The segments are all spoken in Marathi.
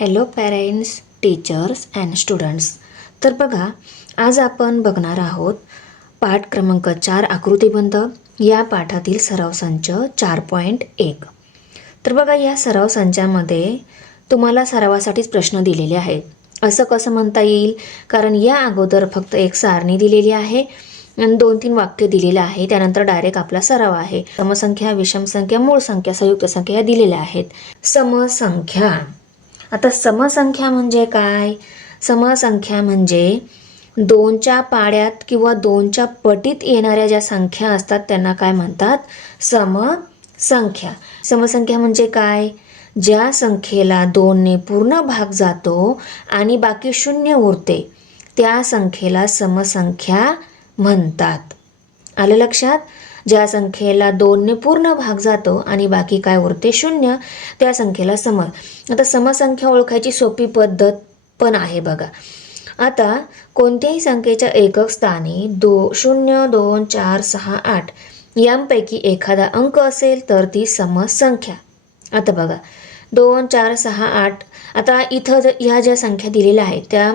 Hello parents, teachers and students. तर बघा, आज आपण बघणार आहोत पाठ क्रमांक 4 आकृतिबंध या पाठातील सराव संच 4.1. तर बघा, या सराव संचामध्ये तुम्हाला सरावासाठीच प्रश्न दिलेले आहेत. असं कसं म्हणता येईल, कारण या अगोदर फक्त एक सारणी दिलेली आहे आणि 2-3 वाक्य दिलेलं आहे. त्यानंतर डायरेक्ट आपला सराव आहे. समसंख्या, विषम संख्या, मूळ संख्या, संयुक्त संख्या या दिलेल्या आहेत. समसंख्या. आता समसंख्या म्हणजे काय? समसंख्या म्हणजे 2च्या पाड्यात किंवा 2च्या पटीत येणाऱ्या ज्या संख्या असतात त्यांना काय म्हणतात? समसंख्या. समसंख्या म्हणजे काय? ज्या संख्येला 2ने पूर्ण भाग जातो आणि बाकी 0 उरते त्या संख्येला समसंख्या म्हणतात. आलं लक्षात? ज्या संख्येला 2ने पूर्ण भाग जातो आणि बाकी काय उरते? 0, त्या संख्येला सम. आता समसंख्या ओळखायची सोपी पद्धत पण आहे बघा. आता कोणत्याही संख्येच्या एकक स्थानी 0, 2, 4, 6, 8 यांपैकी एखादा अंक असेल तर ती समसंख्या. आता बघा, 2, 4, 6, 8. आता इथं ह्या ज्या संख्या दिलेल्या आहेत त्या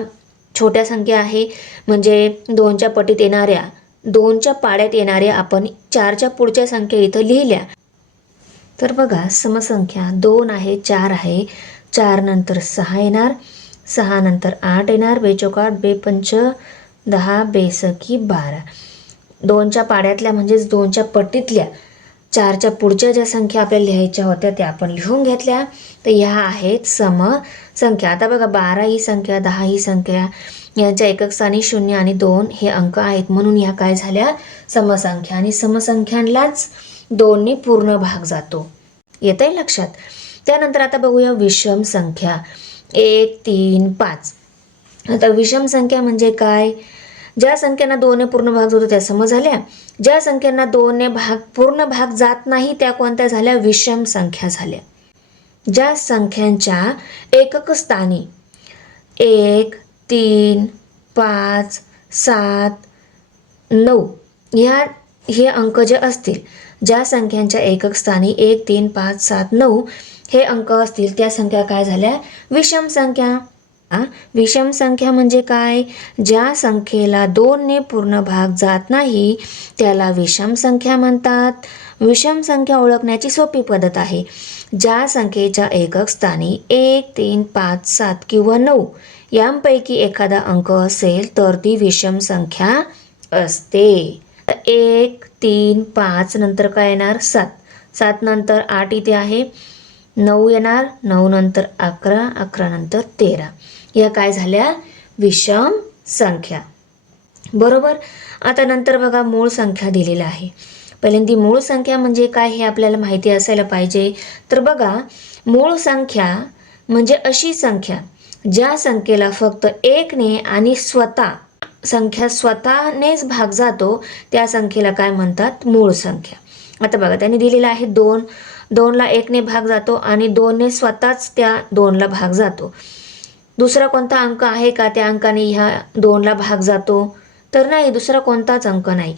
छोट्या संख्या आहे, म्हणजे 2च्या पटीत येणाऱ्या, 2च्या पाड्यात येणाऱ्या आपण 4च्या पुढच्या संख्या इथं लिहिल्या. तर बघा, समसंख्या 2 आहे, 4 आहे. 4 नंतर 6 येणार, 6 नंतर 8 येणार. 2 चौक 8, 2 पंच 10, 2 सकी 12. 2च्या पाड्यातल्या म्हणजेच 2च्या पटीतल्या 4च्या पुढच्या ज्या संख्या आपल्याला लिहायच्या होत्या त्या आपण लिहून घेतल्या. तर ह्या आहेत समसंख्या. आता बघा, 12 ही संख्या, 10 ही संख्या, यांच्या एकक स्थानी 0 आणि 2 हे अंक आहेत, म्हणून ह्या काय झाल्या? समसंख्या. आणि समसंख्यांनाच 2ने पूर्ण भाग जातो. येतंय लक्षात? त्यानंतर आता बघूया विषम संख्या. 1, 3, 5. आता विषम संख्या म्हणजे काय? ज्या संख्यांना 2ने पूर्ण भाग जातो त्या सम झाल्या. ज्या संख्यांना 2ने पूर्ण भाग जात नाही त्या कोणत्या झाल्या? विषम संख्या झाल्या. ज्या संख्यांच्या एकक स्थानी 1, 3, 5, 7, 9 हे अंक जे असतील, ज्या संख्यांच्या एकक स्थानी 1, 3, 5, 7, 9 हे अंक असतील त्या संख्या काय झाल्या? विषम संख्या. विषम संख्या म्हणजे काय? ज्या संख्येला 2ने पूर्ण भाग जात नाही त्याला विषम संख्या म्हणतात. विषम संख्या ओळखण्याची सोपी पद्धत आहे. ज्या संख्येच्या एकक स्थानी 1, 3, 5, 7 किंवा 9 यांपैकी एखादा अंक असेल तर ती विषम संख्या असते. 1, 3, 5 नंतर काय येणार? 7. 7 नंतर 8 इथे आहे, 9 येणार, 9 नंतर 11, 11 नंतर 13. या काय झाल्या? विषम संख्या. बरोबर. आता नंतर बघा, मूळ संख्या दिलेला आहे. पहिल्यांदी मूळ संख्या म्हणजे काय हे आपल्याला माहिती असायला पाहिजे. तर बघा, मूळ संख्या म्हणजे अशी संख्या ज्या संख्येला फक्त 1ने आणि स्वतःनेच भाग जातो त्या संख्येला काय म्हणतात? मूळ संख्या. आता बघा, त्यांनी दिलेला आहे 2. 2ला 1ने भाग जातो आणि 2ने स्वतःच त्या 2ला भाग जातो. दुसरा कोणता अंक आहे का त्या अंकाने ह्या 2ला भाग जातो? तर नाही, दुसरा कोणताच अंक नाही.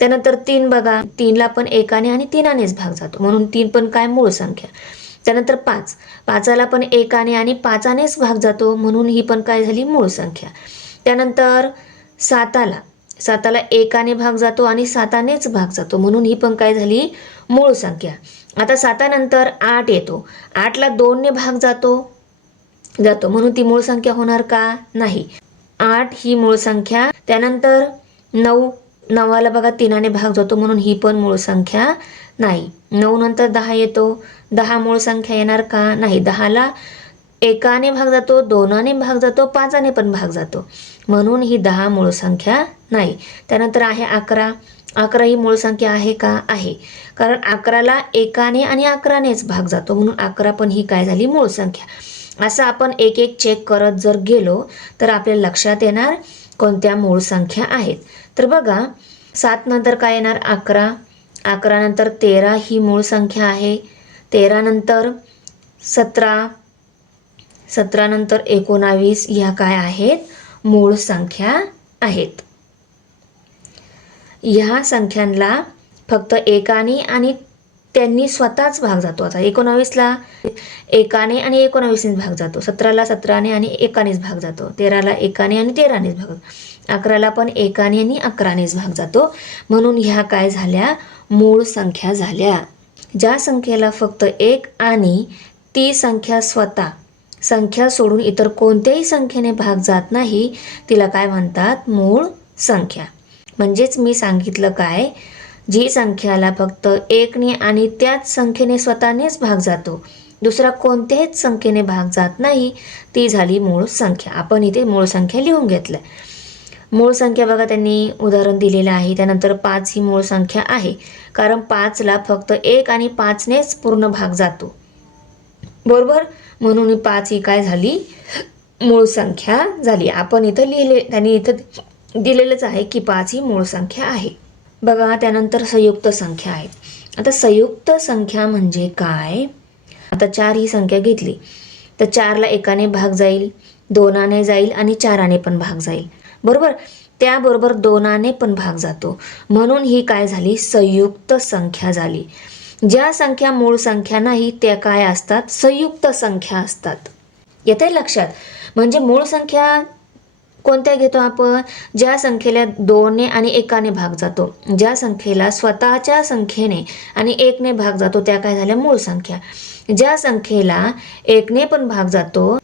त्यानंतर 3 बघा, 3ला पण 1ने आणि 3नेच भाग जातो, म्हणून 3 पण काय? मूळ संख्या. त्यानंतर 5, 5ला पण 1ने आणि 5नेच भाग जातो, म्हणून ही पण काय झाली? मूळ संख्या. त्यानंतर 7ला 1ने भाग जातो आणि 7नेच भाग जातो, म्हणून ही पण काय झाली? मूळ संख्या. आता 7 नंतर 8 येतो. 8ला 2ने भाग जातो, म्हणून ती मूळ संख्या होणार का? नाही. 8 ही मूळ संख्या. त्यानंतर 9ला बघा 3ने भाग जातो, म्हणून ही पण मूळ संख्या नाही. 9 नंतर 10 येतो. 10 मूळ संख्या येणार का? नाही. 10ला 1ने भाग जातो, 2ने भाग जातो, 5ने पण भाग जातो, म्हणून ही 10 मूळ संख्या नाही. त्यानंतर आहे 11. 11 ही मूळ संख्या आहे का? आहे, कारण 11ला 1ने आणि 11नेच भाग जातो, म्हणून 11 पण ही काय झाली? मूळ संख्या. असं आपण एक एक चेक करत जर गेलो तर आपल्याला लक्षात येणार कोणत्या मूळ संख्या आहेत. तर बघा, 7 नंतर काय येणार? 11. 11 नंतर 13 ही मूळ संख्या आहे. 13 नंतर 17. 17 नंतर 19 ह्या काय आहेत? मूळ संख्या आहेत. ह्या संख्यांना फक्त 1ने आणि त्यांनी स्वतःच भाग जातो. आता 19ला एकाने आणि 19ने भाग जातो, 17ला 17ने आणि एकानेच भाग जातो, 13ला एकाने आणि 13नेच भाग जातो, 11ला पण एकाने आणि 11नेच भाग जातो. म्हणून ह्या काय झाल्या, मूळ संख्या झाल्या. ज्या संख्येला फक्त एक आणि ती संख्या स्वतः संख्या सोडून इतर कोणत्याही संख्येने भाग जात नाही, तिला काय म्हणतात, मूळ संख्या. म्हणजेच मी सांगितलं काय, जी संख्याला फक्त एकने आणि त्याच संख्येने स्वतःनेच भाग जातो, दुसरा कोणत्याच संख्येने भाग जात नाही, ती झाली मूळ संख्या. आपण इथे मूळ संख्या लिहून घेतलं. मूळ संख्या बघा त्यांनी उदाहरण दिलेलं आहे. त्यानंतर 5 ही मूळ संख्या आहे, कारण 5ला फक्त 1 आणि 5नेच पूर्ण भाग जातो, बरोबर. म्हणून 5 ही काय झाली, मूळ संख्या झाली. आपण इथं लिहिले, त्यांनी इथं दिलेलंच आहे की 5 ही मूळ संख्या आहे. बघा त्यानंतर संयुक्त संख्या आहेत. आता संयुक्त संख्या म्हणजे काय, आता 4 ही संख्या घेतली तर 4ला एकाने भाग जाईल, 2ने जाईल आणि 4ने पण भाग जाईल, बरोबर. त्याबरोबर 2ने पण भाग जातो, म्हणून ही काय झाली, संयुक्त संख्या झाली. ज्या संख्या मूळ संख्या नाही त्या काय असतात, संयुक्त संख्या असतात. येते लक्षात. म्हणजे मूळ संख्या कोणत्या घेतो आपण, ज्या संख्येला 2ने आणि 1ने भाग जातो, ज्या संख्येला स्वतःच्या संख्येने आणि 1ने भाग जातो त्या काय झाल्या, मूळ संख्या. ज्या संख्येला 1ने पण भाग जातो,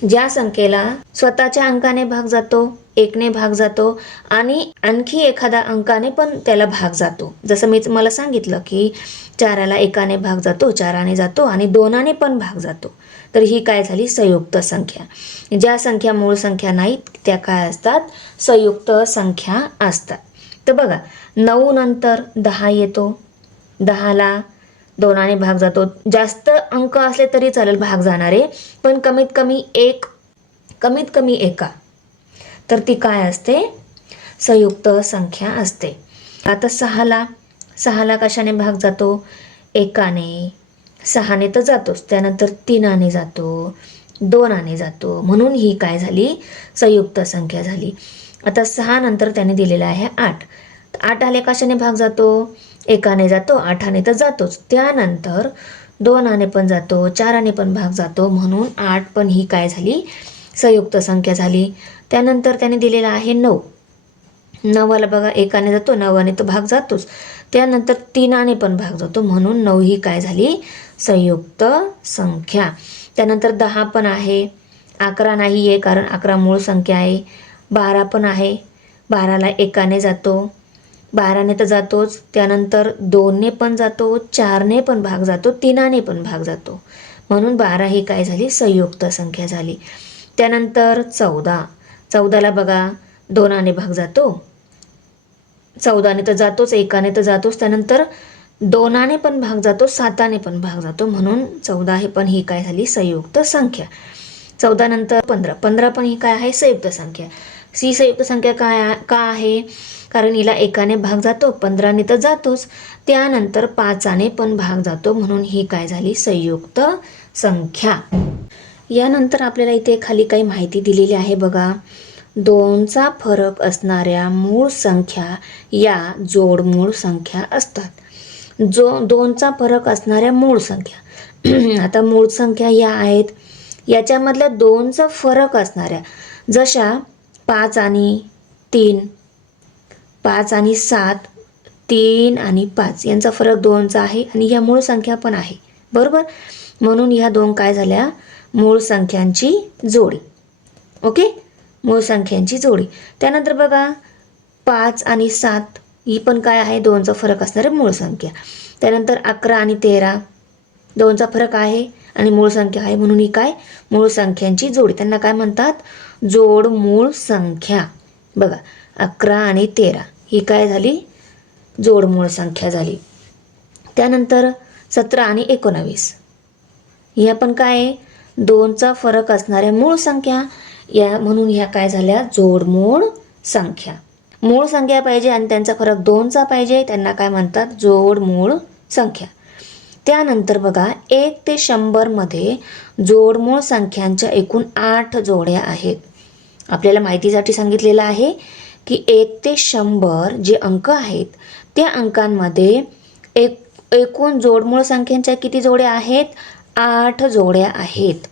ज्या संख्येला स्वतःच्या अंकाने भाग जातो, 1ने भाग जातो आणि आणखी एखादा अंकाने पण त्याला भाग जातो. जसं मी मला सांगितलं की 4ला एकाने भाग जातो, 4ने जातो आणि 2ने पण भाग जातो, तर ही काय झाली, संयुक्त संख्या. ज्या संख्या मूळ संख्या नाहीत त्या काय असतात, संयुक्त संख्या असतात. तर बघा 9 नंतर 10 येतो, 10ला 2ने भाग जातो, जास्त अंक असले तरी चालेल भाग जाणारे, पण कमीत कमी एका, तर ती काय असते, संयुक्त संख्या असते. आता 6ला कशाने भाग जातो, एकाने, 6ने तर जातोच, त्यानंतर 3ने जातो, 2ने जातो, म्हणून ही काय झाली, संयुक्त संख्या झाली. आता 6 नंतर त्याने दिलेला आहे 8. 8 कशाने भाग जातो, एकाने जातो, 8ने तर जातोच, त्यानंतर 2ने पण जातो, 4ने पण भाग जातो, म्हणून 8 पण ही काय झाली, संयुक्त संख्या झाली. त्यानंतर त्याने दिलेला आहे 9. 9ला बघा एकाने जातो, 9ने तर भाग जातोच, त्यानंतर 3ने पण भाग जातो, म्हणून 9 ही काय झाली, संयुक्त संख्या. त्यानंतर 10 पण आहे, 11 नाही आहे कारण 11 मूळ संख्या आहे, 12 पण आहे, 12ला एकाने जातो, 12ने तर जातोच, त्यानंतर 2ने पण जातो, 4ने पण भाग जातो, 3ने पण भाग जातो, म्हणून 12 ही काय झाली, संयुक्त संख्या झाली. त्यानंतर 14ला बघा 2ने भाग जातो, 14ने तर जातोच, एकाने तर जातोच, त्यानंतर 2ने पण भाग जातो, 7ने पण भाग जातो, म्हणून 14 हे पण ही काय झाली, संयुक्त संख्या. 14 नंतर 15 पण ही काय आहे, संयुक्त संख्या. ही संयुक्त संख्या का आहे, कारण हिला एकाने भाग जातो, 15ने तर जातोच, त्यानंतर 5ने पण भाग जातो, म्हणून ही काय झाली, संयुक्त संख्या. यानंतर आपल्याला इथे खाली काही माहिती दिलेली आहे बघा. 2चा फरक असणाऱ्या मूळ संख्या या जोडमूळ संख्या असतात. 2चा फरक असणाऱ्या मूळ संख्या, आता मूळ संख्या या आहेत, याच्यामधल्या 2चा फरक असणाऱ्या, जशा 5 आणि 3, 5 आणि 7, 3 आणि 5 यांचा फरक 2चा आहे आणि ह्या मूळ संख्या पण आहे, बरोबर. म्हणून ह्या 2 काय झाल्या, मूळ संख्यांची जोडी. ओके, मूळ संख्यांची जोडी. त्यानंतर बघा 5 आणि 7 ही पण काय आहे, 2चा फरक असणारे मूळ संख्या. त्यानंतर 11 आणि 13 2चा फरक आहे आणि मूळ संख्या आहे, म्हणून ही काय, मूळ संख्यांची जोडी. त्यांना काय म्हणतात, जोड मूळ संख्या. बघा 11 आणि 13 ही काय झाली, जोड मूळ संख्या झाली. त्यानंतर 17 आणि 19 ह्या पण काय आहे, 2चा फरक असणाऱ्या मूळ संख्या, या म्हणून ह्या काय झाल्या, जोडमूळ संख्या. मूळ संख्या पाहिजे आणि त्यांचा फरक 2चा पाहिजे, त्यांना काय म्हणतात, जोडमूळ संख्या. त्यानंतर बघा 1 ते 100 मध्ये जोडमूळ संख्यांच्या एकूण 8 जोड्या आहेत. आपल्याला माहितीसाठी सांगितलेलं आहे की 1 ते 100 जे अंक आहेत त्या अंकांमध्ये एकूण जोडमूळ संख्यांच्या किती जोड्या आहेत? 8 जोड्या आहेत.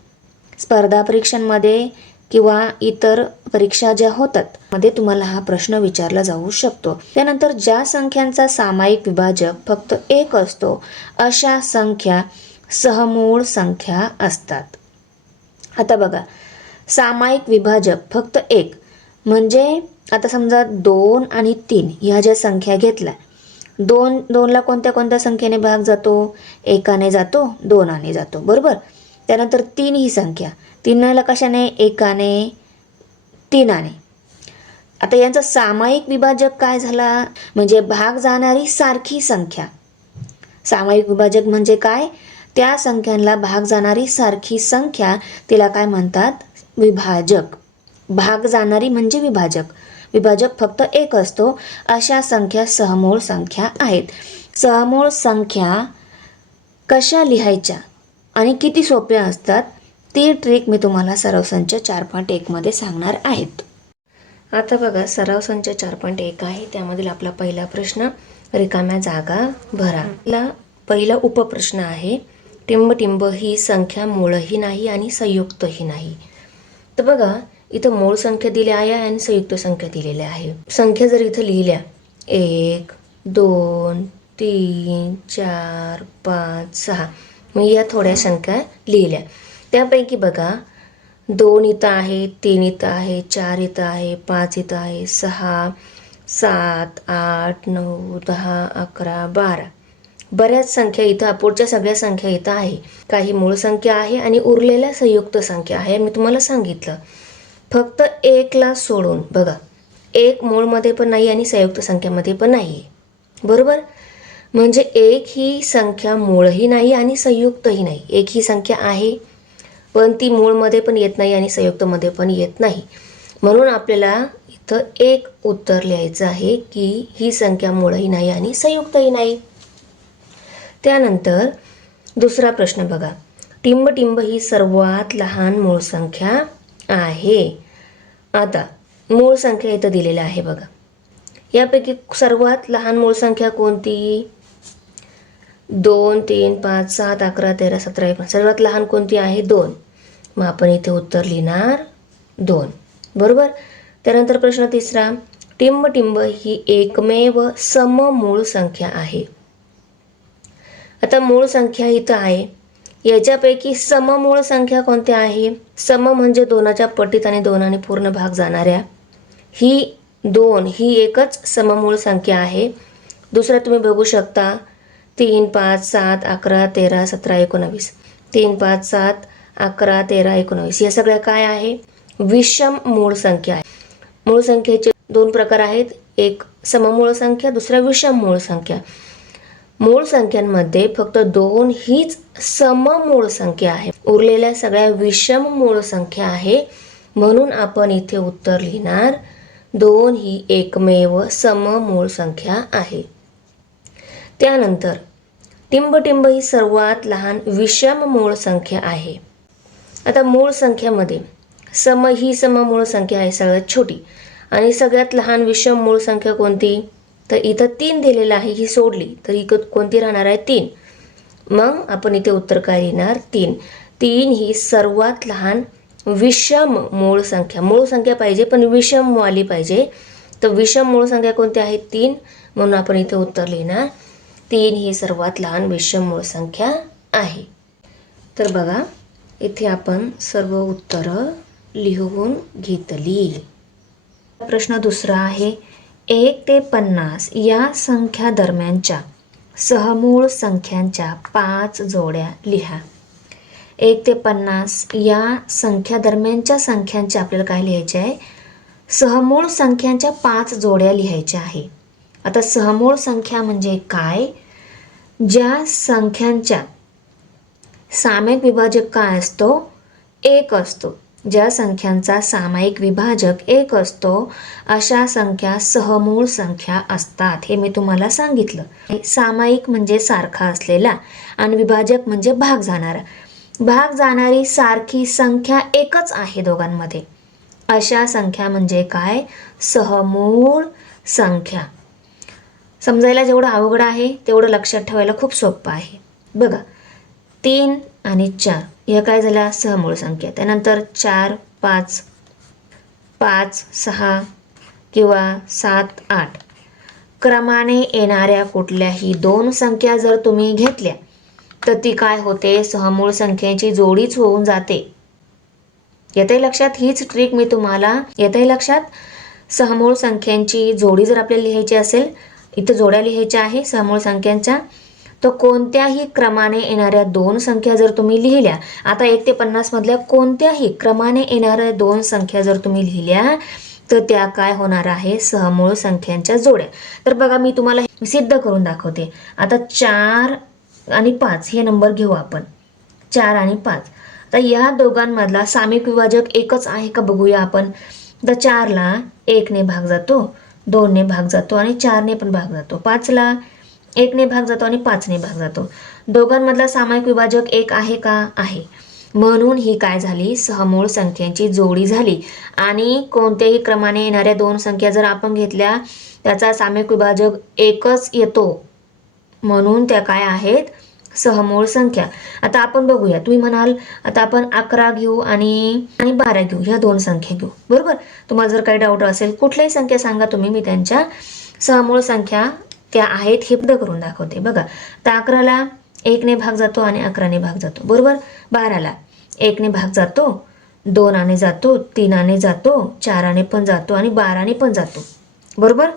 स्पर्धा परीक्षांमध्ये किंवा इतर परीक्षा ज्या होतात मध्ये तुम्हाला हा प्रश्न विचारला जाऊ शकतो. त्यानंतर ज्या संख्यांचा सामायिक विभाजक फक्त 1 असतो अशा संख्या सहमूळ संख्या असतात. आता बघा, सामायिक विभाजक फक्त 1 म्हणजे आता समजा 2 आणि 3 ह्या ज्या संख्या घेतल्या, 2ला कोणत्या कोणत्या संख्येने भाग जातो? 1ने जातो, 2ने जातो, बरोबर. त्यानंतर 3 ही संख्या, 3ला कशाने? 1ने, 3ने. आता यांचा सामायिक विभाजक काय झाला? म्हणजे भाग जाणारी सारखी संख्या. सामायिक विभाजक म्हणजे काय? त्या संख्यांना भाग जाणारी सारखी संख्या, तिला काय म्हणतात? विभाजक. भाग जाणारी म्हणजे विभाजक. विभाजक फक्त 1 असतो अशा संख्या सहमूळ संख्या आहेत. सहमूळ संख्या कशा लिहायच्या आणि किती सोप्या असतात ती ट्रिक मी तुम्हाला सराव संच 4.1 मध्ये सांगणार आहेत. आता बघा, सराव संच 4.1 आहे. त्यामधील आपला पहिला प्रश्न, रिकाम्या जागा भरा. पहिला उपप्रश्न आहे, टिंब ही संख्या मूळही नाही आणि संयुक्तही नाही. तर बघा, इथं मूळ संख्या दिल्या आहे आणि संयुक्त संख्या दिलेल्या आहे. संख्या जर इथं लिहिल्या 1, 2, 3, 4, 5, 6, मग या थोड्या संख्या लिहिल्या. त्यापैकी बघा, 2 इथं आहे, 3 इथं आहे, 4 इथं आहे, 5 इथं आहे, 6, 7, 8, 9, 10, 11, 12. बऱ्याच संख्या इथं, पुढच्या सगळ्या संख्या इथं आहे. काही मूळ संख्या आहे आणि उरलेल्या संयुक्त संख्या आहे. मी तुम्हाला सांगितलं, फक्त 1ला सोडून बघा, 1 मूळमध्ये पण नाही आणि संयुक्त संख्यामध्ये पण नाही, बरोबर. म्हणजे 1 ही संख्या मूळही नाही आणि संयुक्तही नाही. 1 ही संख्या आहे पण ती मूळमध्ये पण येत नाही आणि संयुक्तमध्ये पण येत नाही. म्हणून आपल्याला इथं 1 उत्तर लिहायचं आहे की ही संख्या मूळही नाही आणि संयुक्तही नाही. त्यानंतर दुसरा प्रश्न बघा, टिंब ही सर्वात लहान मूळ संख्या आहे. आता मूळ संख्या इथं दिलेल्या आहे बघा. यापैकी सर्वात लहान मूळ संख्या कोणती? 2, 3, 5, 7, 11, 13, 17, 19. सर्वात लहान कोणती आहे? 2. मग आपण इथे उत्तर लिहिणार 2, बरोबर. त्यानंतर प्रश्न तिसरा, टिंब ही एकमेव सममूळ संख्या आहे. आता मूळ संख्या इथं आहे, याच्यापैकी सममूळ संख्या कोणत्या आहे? सम म्हणजे 2च्या पटीत आणि 2ने पूर्ण भाग जाणाऱ्या. ही 2 ही एकच सममूळ संख्या आहे. दुसरा तुम्ही बघू शकता, 3, 5, 7, 11, 13, 17, 19. 3, 5, 7, 11, 13, 19 या सगळ्या काय आहे? विषम मूळ संख्या आहे. मूळ संख्येचे 2 प्रकार आहेत, एक सममूळ संख्या, दुसरा विषम मूळ संख्या. मूळ संख्यांमध्ये फक्त 2 हीच सममूळ संख्या आहे, उरलेल्या सगळ्या विषम मूळ संख्या आहे. म्हणून आपण इथे उत्तर लिहिणार 2 ही एकमेव सममूळ संख्या आहे. त्यानंतर टिंब ही सर्वात लहान विषम मूळ संख्या आहे. आता मूळ संख्यामध्ये ही सममूळ संख्या आहे सगळ्यात छोटी, आणि सगळ्यात लहान विषम मूळ संख्या कोणती? तर इथं 3 दिलेलं आहे, ही सोडली तर इथं कोणती राहणार आहे? 3. मग आपण इथे उत्तर काय लिहिणार? 3. 3 ही सर्वात लहान विषम मूळ संख्या. मूळ संख्या पाहिजे पण विषम वाली पाहिजे. तर विषम मूळ संख्या कोणती आहे? 3. म्हणून आपण इथे उत्तर लिहिणार 3 ही सर्वात लहान विषम मूळ संख्या आहे. तर बघा, इथे आपण सर्व उत्तरं लिहून घेतली. प्रश्न दुसरा आहे, 1 ते 50 या संख्या दरम्यानच्या सहमूळ संख्यांच्या 5 जोड्या लिहा. 1 ते 50 या संख्या दरम्यानच्या संख्यांच्या आपल्याला काय लिहायचे आहे? सहमूळ संख्यांच्या 5 जोड्या लिहायच्या आहे. आता सहमूळ संख्या म्हणजे काय? ज्या संख्यांच्या सामायिक विभाजक काय असतो? 1 असतो. ज्या संख्यांचा सामायिक विभाजक 1 असतो अशा संख्या सहमूळ संख्या असतात. हे मी तुम्हाला सांगितलं. सामायिक म्हणजे सारखा असलेला आणि विभाजक म्हणजे भाग जाणारा. भाग जाणारी सारखी संख्या एकच आहे दोघांमध्ये, अशा संख्या म्हणजे काय? सहमूळ संख्या. समजायला जेवढं अवघड आहे तेवढं लक्षात ठेवायला खूप सोपं आहे. बघा 3 आणि 4 ह्या काय झाल्या सहमूळ संख्या. त्यानंतर 4, 5, 5, 6 किंवा 7, 8 क्रमाने येणाऱ्या कुठल्याही दोन संख्या जर तुम्ही घेतल्या तर ती काय होते, सहमूळ संख्येची जोडीच होऊन जाते. येते लक्षात? हीच ट्रिक मी तुम्हाला, येते लक्षात? सहमूळ संख्यांची जोडी जर आपल्याला लिहायची असेल, इथं जोड्या लिहायच्या आहे सहमूळ संख्यांच्या, तर कोणत्याही क्रमाने येणाऱ्या दोन संख्या जर तुम्ही लिहिल्या, आता 1 ते 50 मधल्या कोणत्याही क्रमाने येणाऱ्या दोन संख्या जर तुम्ही लिहिल्या तर त्या काय होणार आहे, सहमूळ संख्यांच्या जोड्या. तर बघा मी तुम्हाला सिद्ध करून दाखवते. आता 4 आणि 5 हे नंबर घेऊ आपण. 4 आणि 5. आता या दोघांमधला सामायिक विभाजक एकच आहे का बघूया आपण. तर 4ला 1 ने भाग जातो, 2 ने भाग जातो आणि 4 ने पण भाग जातो. 5ला 1 ने भाग जातो आणि 5 ने भाग जातो. दोघांमधला सामायिक विभाजक एक आहे का? आहे. म्हणून ही काय झाली, सहमूळ संख्यांची जोडी झाली. आणि कोणत्याही क्रमाने येणाऱ्या दोन संख्या जर आपण घेतल्या त्याचा सामायिक विभाजक एकच येतो, म्हणून त्या काय आहेत, सहमूळ संख्या. आता आपण बघूया. तुम्ही म्हणाल आता आपण 11 घेऊ आणि 12 घेऊ, ह्या दोन संख्या घेऊ, बरोबर. तुम्हाला जर काही डाऊट असेल कुठल्याही संख्या सांगा तुम्ही, मी त्यांच्या सहमूळ संख्या त्या आहेत हे सिद्ध करून दाखवते. बघा तर 11ला 1 ने भाग जातो आणि 11 ने भाग जातो, बरोबर. 12ला 1 ने भाग जातो, 2 ने जातो, 3 ने जातो, 4 ने पण जातो आणि 12 ने पण जातो, बरोबर.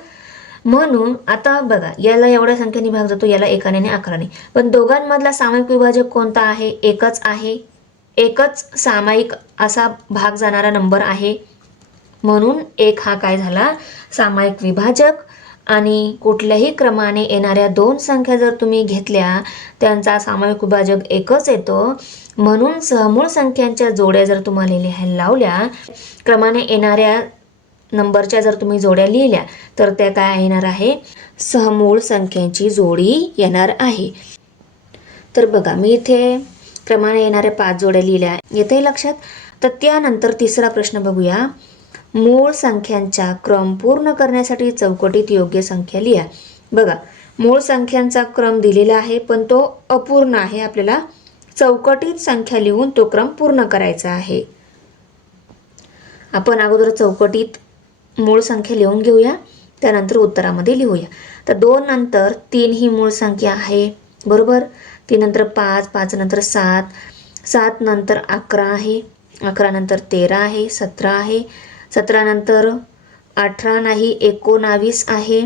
म्हणून आता बघा याला एवढ्या संख्येने भाग जातो, याला 1 ने आणि 11 ने, पण दोघांमधला सामायिक विभाजक कोणता आहे, एकच आहे. एकच सामायिक असा भाग जाणारा नंबर आहे, म्हणून 1 हा काय झाला, सामायिक विभाजक. आणि कुठल्याही क्रमाने येणाऱ्या दोन संख्या जर तुम्ही घेतल्या त्यांचा सामायिक विभाजक एकच येतो, म्हणून सहमूळ संख्यांच्या जोड्या जर तुम्हाला लिहायला लावल्या, क्रमाने येणाऱ्या नंबरच्या जर तुम्ही जोड्या लिहिल्या तर त्या काय येणार आहे, सहमूळ संख्यांची जोडी येणार आहे. तर बघा मी इथे क्रमाने येणाऱ्या 5 जोड्या लिहिल्या, येते लक्षात. तर त्यानंतर तिसरा प्रश्न बघूया. मूळ संख्यांचा क्रम पूर्ण करण्यासाठी चौकटीत योग्य संख्या लिहा. बघा मूळ संख्यांचा क्रम दिलेला आहे पण तो अपूर्ण आहे, आपल्याला चौकटीत संख्या लिहून तो क्रम पूर्ण करायचा आहे. आपण अगोदर चौकटीत मूळ संख्या लिहून घेऊया, त्यानंतर उत्तरामध्ये लिहूया. तर 2 नंतर 3 ही मूळ संख्या आहे, बरोबर. 3 नंतर 5, 5 नंतर 7, 7 नंतर 11 आहे, 11 नंतर 13 आहे, 17 आहे, 17 नंतर 18 नाही 19 आहे,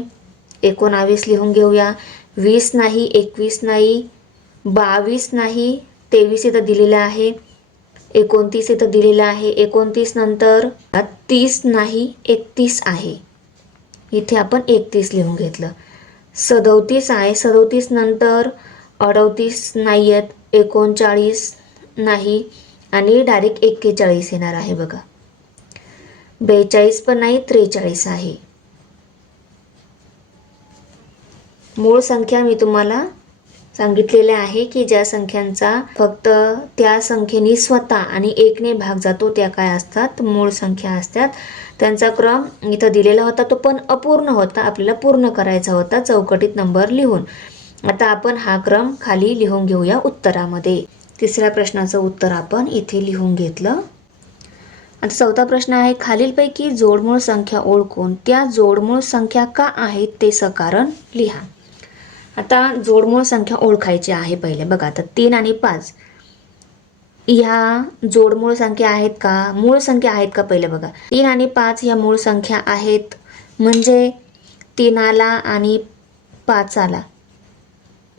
19 लिहून घेऊया. 20 नाही, 21 नाही, 22 नाही, 23 इथं दिलेलं आहे, 29 इथं दिलेलं आहे, 29 नंतर 30 नाही 31 आहे, इथे आपण 31 लिहून घेतलं. 37 आहे, 37 नंतर 38 नाही आहेत, 39 नाही आणि डायरेक्ट 41 येणार आहे. बघा 42 पण नाही, 43 आहे. मूळ संख्या मी तुम्हाला सांगितलेले आहे की ज्या संख्यांचा फक्त त्या संख्येने स्वतः आणि 1 ने भाग जातो त्या काय असतात, मूळ संख्या असतात. त्यांचा क्रम इथं दिलेला होता, तो पण अपूर्ण होता, आपल्याला पूर्ण करायचा होता चौकटीत नंबर लिहून. आता आपण हा क्रम खाली लिहून घेऊया उत्तरामध्ये. तिसऱ्या प्रश्नाचं उत्तर आपण इथे लिहून घेतलं. आता चौथा प्रश्न आहे, खालीलपैकी जोडमूळ संख्या ओळखून त्या जोडमूळ संख्या का आहेत ते सकारण लिहा. आता जोडमूळ संख्या ओळखायची आहे पहिले. बघा आता 3 आणि 5 ह्या जोडमूळ संख्या आहेत का, मूळ संख्या आहेत का, पहिले बघा. 3 आणि 5 ह्या मूळ संख्या आहेत, म्हणजे 3ला आणि 5ला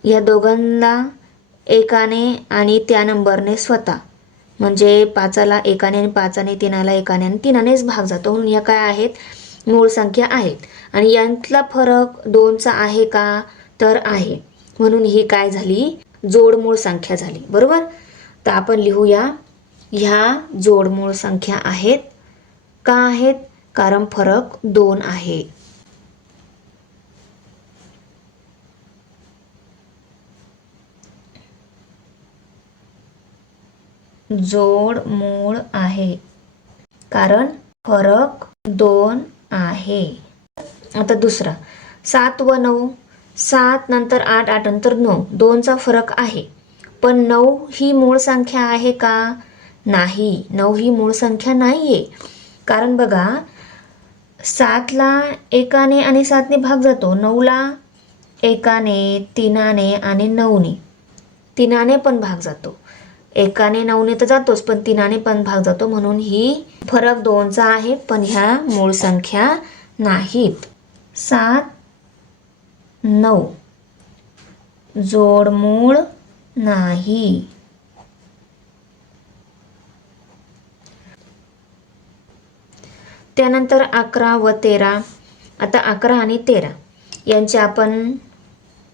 या दोघांना 1ने आणि त्या नंबरने स्वतः, म्हणजे 5ला 1ने आणि 5ने 3ला 1ने आणि 3नेच भाग जातो, म्हणून या काय आहेत, मूळ संख्या आहेत. आणि यांतला फरक 2चा आहे का, तर आहे, म्हणून ही काय झाली, जोडमूळ संख्या झाली, बरोबर. तर आपण लिहूया, ह्या जोडमूळ संख्या आहेत. का आहेत, कारण फरक 2 आहे. जोडमूळ आहे कारण फरक 2 आहे. आता दुसरा 7 व 9 7 नंतर 8, 8 नंतर 9, 2चा फरक आहे. पण 9 ही मूळ संख्या आहे का? नाही, 9 ही मूळ संख्या नाही आहे. कारण बघा, 7ला एकाने आणि 7ने भाग जातो, 9ला एकाने, 3ने आणि 9ने, 3ने पण भाग जातो. एकाने 9ने तर जातोच, पण 3ने पण भाग जातो. म्हणून ही फरक 2चा आहे, पण ह्या मूळ संख्या नाहीत. 7, 9 जोडमूळ नाही. त्यानंतर 11 व 13. आता 11 आणि 13 यांचे आपण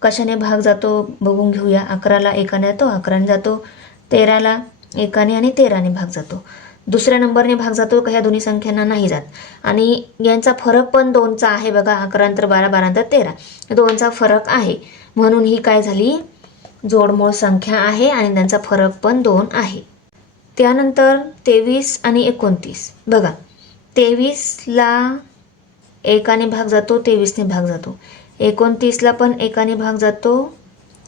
कशाने भाग जातो बघून घेऊया. 11ला एकाने जातो, 11ने जातो. 13ला एकाने आणि 13ने भाग जातो. दुसऱ्या नंबरने भाग जातो का ह्या दोन्ही संख्यांना? नाही जात. आणि यांचा फरक पण 2चा आहे बघा. 11 नंतर 12, 12 नंतर 13, 2चा फरक आहे. म्हणून ही काय झाली? जोडमूळ संख्या आहे आणि त्यांचा फरक पण 2 आहे. त्यानंतर 23 आणि 29. बघा, 23ला एकाने भाग जातो, 23ने भाग जातो. 29ला पण एकाने भाग जातो,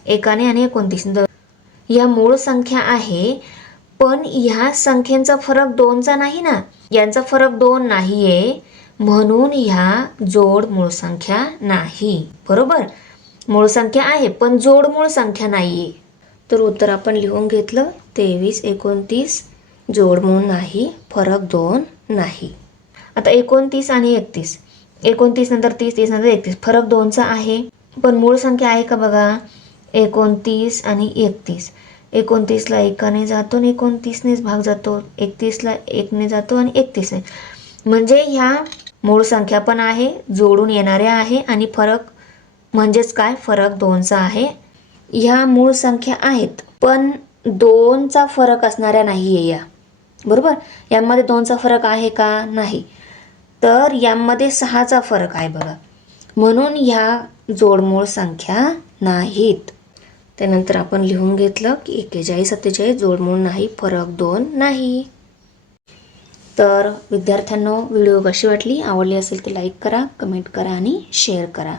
एकाने आणि 29. या मूळ संख्या आहे, पण ह्या संख्येचा फरक 2चा नाही ना. यांचा फरक 2 नाहीये, म्हणून ह्या जोड मूळ संख्या नाही. बरोबर, मूळ संख्या आहे पण जोड मूळ संख्या नाहीये. तर उत्तर आपण लिहून घेतलं. 23, 29 जोडमूळ नाही, फरक 2 नाही. आता 29 आणि 31. 29 नंतर 30, 30 नंतर 31, फरक 2चा आहे, पण मूळ संख्या आहे का बघा. 29 आणि 31. 29ला एकाने जातो आणि 29नेच भाग जातो. 31ला एकने जातो आणि 31ने. म्हणजे ह्या मूळ संख्या पण आहे, जोडून येणाऱ्या आहे आणि फरक म्हणजेच काय? फरक 2चा आहे. ह्या मूळ संख्या आहेत, पण 2चा फरक असणाऱ्या नाही आहे या. बरोबर, यामध्ये 2चा फरक आहे का? नाही. तर यामध्ये 6चा फरक आहे बघा. म्हणून ह्या जोडमूळ संख्या नाहीत. त्यानंतर आपण लिहून घेतलं की 41, 47 जोडमूळ नाही, फरक 2 नाही. तर विद्यार्थ्यांनो, व्हिडिओ कशी वाटली? आवडली असेल तर लाईक करा, कमेंट करा आणि शेअर करा.